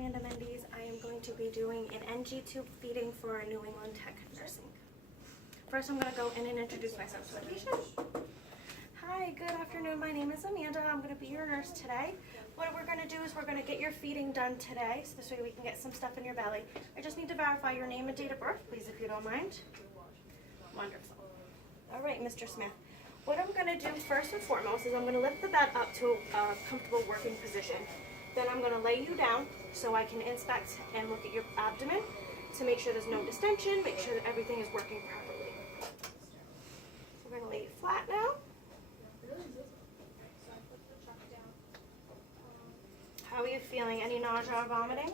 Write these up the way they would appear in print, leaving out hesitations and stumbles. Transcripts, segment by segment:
Amanda Mendes. I am going to be doing an NG tube feeding for New England Tech Nursing. First, I'm going to go in and introduce myself to the patient. Hi, good afternoon. My name is Amanda. I'm going to be your nurse today. What we're going to do is we're going to get your feeding done today, so this way we can get some stuff in your belly. I just need to verify your name and date of birth, please, if you don't mind. Wonderful. All right, Mr. Smith. What I'm going to do first and foremost is I'm going to lift the bed up to a comfortable working position. Then I'm going to lay you down so I can inspect and look at your abdomen to make sure there's no distension, make sure that everything is working properly. We're going to lay you flat now. How are you feeling? Any nausea or vomiting?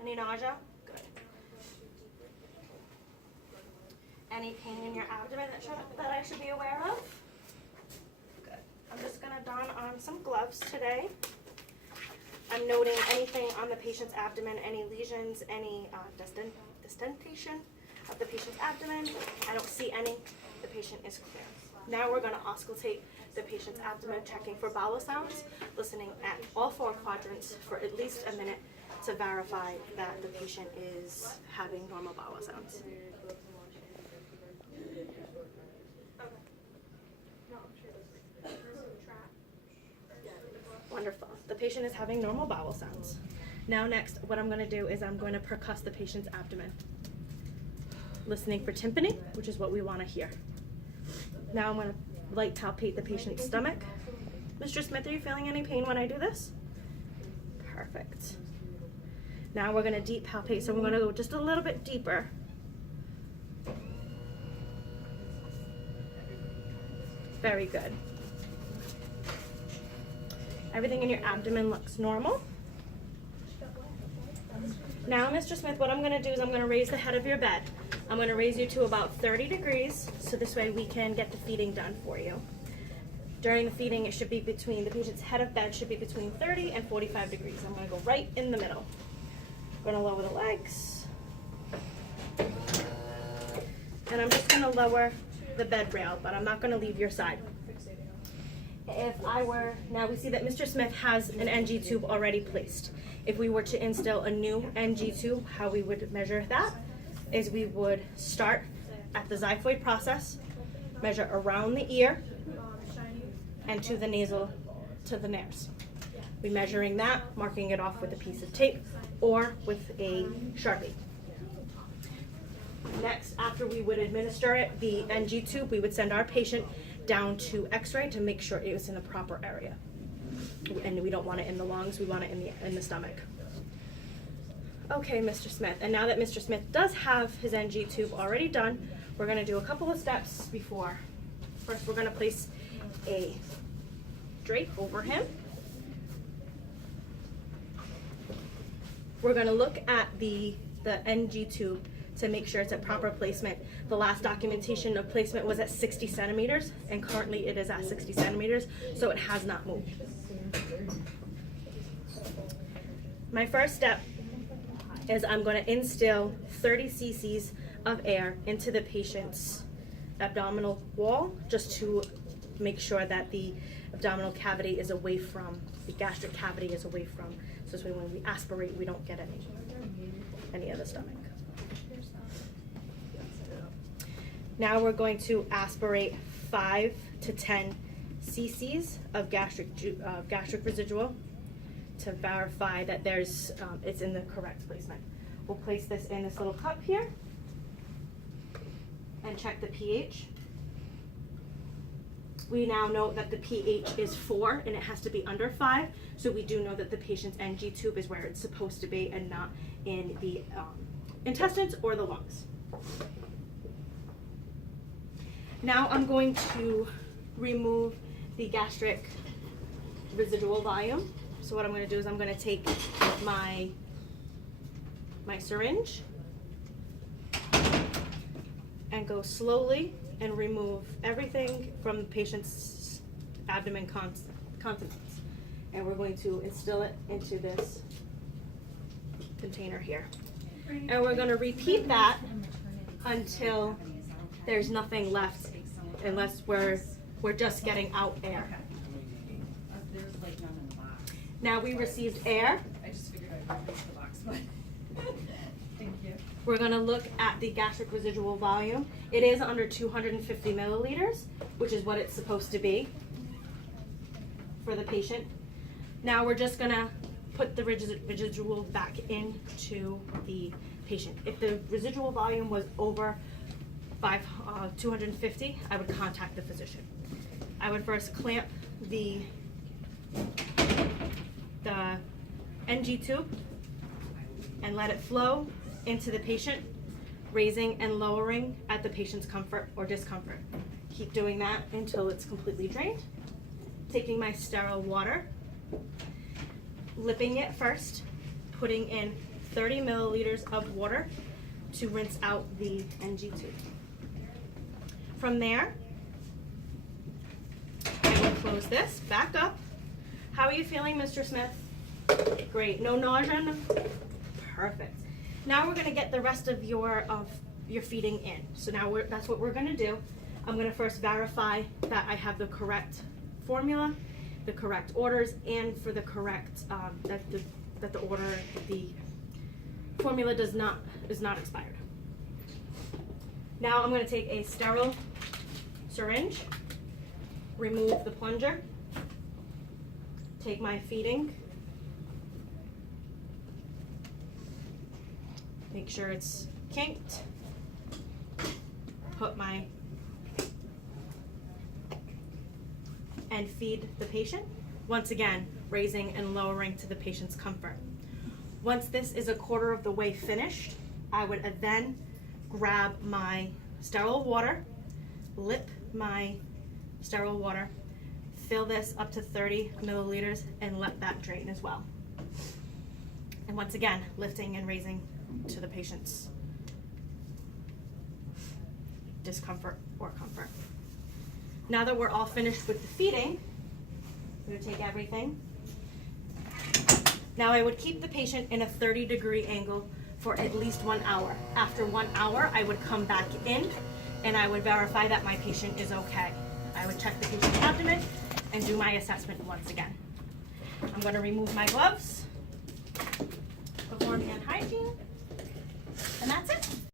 Any nausea? Good. Any pain in your abdomen that I should be aware of? Good. I'm just going to don on some gloves today. I'm noting anything on the patient's abdomen, any lesions, any distentation of the patient's abdomen. I don't see any. The patient is clear. Now we're going to auscultate the patient's abdomen, checking for bowel sounds, listening at all 4 quadrants for at least a minute to verify that the patient is having normal bowel sounds. Wonderful. The patient is having normal bowel sounds. Now next, what I'm going to do is I'm going to percuss the patient's abdomen, listening for tympany, which is what we want to hear. Now I'm going to light palpate the patient's stomach. Mr. Smith, are you feeling any pain when I do this? Perfect. Now we're going to deep palpate, so we're going to go just a little bit deeper. Very good. Everything in your abdomen looks normal. Now, Mr. Smith, what I'm going to do is I'm going to raise the head of your bed. I'm going to raise you to about 30 degrees, so this way we can get the feeding done for you. During the feeding, it should be between, the patient's head of bed should be between 30 and 45 degrees. I'm going to go right in the middle. I'm going to lower the legs. And I'm just going to lower the bed rail, but I'm not going to leave your side. Now we see that Mr. Smith has an NG tube already placed. If we were to install a new NG tube, how we would measure that is we would start at the xiphoid process, measure around the ear and to the nasal, to the nares. We're measuring that, marking it off with a piece of tape or with a Sharpie. Next, after we would administer it, the NG tube, we would send our patient down to x-ray to make sure it was in the proper area. And we don't want it in the lungs, we want it in the stomach. Okay, Mr. Smith, and now that Mr. Smith does have his NG tube already done, we're going to do a couple of steps before. First, we're going to place a drape over him. We're going to look at the NG tube to make sure it's at proper placement. The last documentation of placement was at 60 centimeters, and currently it is at 60 centimeters, so it has not moved. My first step is I'm going to instill 30 cc's of air into the patient's abdominal wall, just to make sure that the abdominal cavity is away from, the gastric cavity is away from, so this way when we aspirate, we don't get any of the stomach. Now we're going to aspirate 5 to 10 cc's of gastric residual to verify that it's in the correct placement. We'll place this in this little cup here and check the pH. We now know that the pH is 4 and it has to be under 5, so we do know that the patient's NG tube is where it's supposed to be and not in the intestines or the lungs. Now I'm going to remove the gastric residual volume. So what I'm going to do is I'm going to take my syringe and go slowly and remove everything from the patient's abdomen contents. And we're going to instill it into this container here. And we're going to repeat that until there's nothing left, unless we're just getting out air. Now we received air. We're gonna look at the gastric residual volume. It is under 250 milliliters, which is what it's supposed to be for the patient. Now we're just gonna put the residual back into the patient. If the residual volume was over 250, I would contact the physician. I would first clamp the NG tube and let it flow into the patient, raising and lowering at the patient's comfort or discomfort. Keep doing that until it's completely drained. Taking my sterile water, lipping it first, putting in 30 milliliters of water to rinse out the NG tube. From there, I will close this back up. How are you feeling, Mr. Smith? Great. No nausea? Perfect. Now we're going to get the rest of your feeding in. So now that's what we're going to do. I'm going to first verify that I have the correct formula, the correct orders, and for the correct that the formula is not expired. Now I'm going to take a sterile syringe, remove the plunger, take my feeding, make sure it's kinked, and feed the patient. Once again, raising and lowering to the patient's comfort. Once this is a quarter of the way finished, I would then grab my sterile water, lip my sterile water, fill this up to 30 milliliters and let that drain as well. And once again, lifting and raising to the patient's discomfort or comfort. Now that we're all finished with the feeding, I'm going to take everything. Now I would keep the patient in a 30-degree angle for at least 1 hour. After 1 hour, I would come back in and I would verify that my patient is okay. I would check the patient's abdomen and do my assessment once again. I'm going to remove my gloves, perform hand hygiene, and that's it.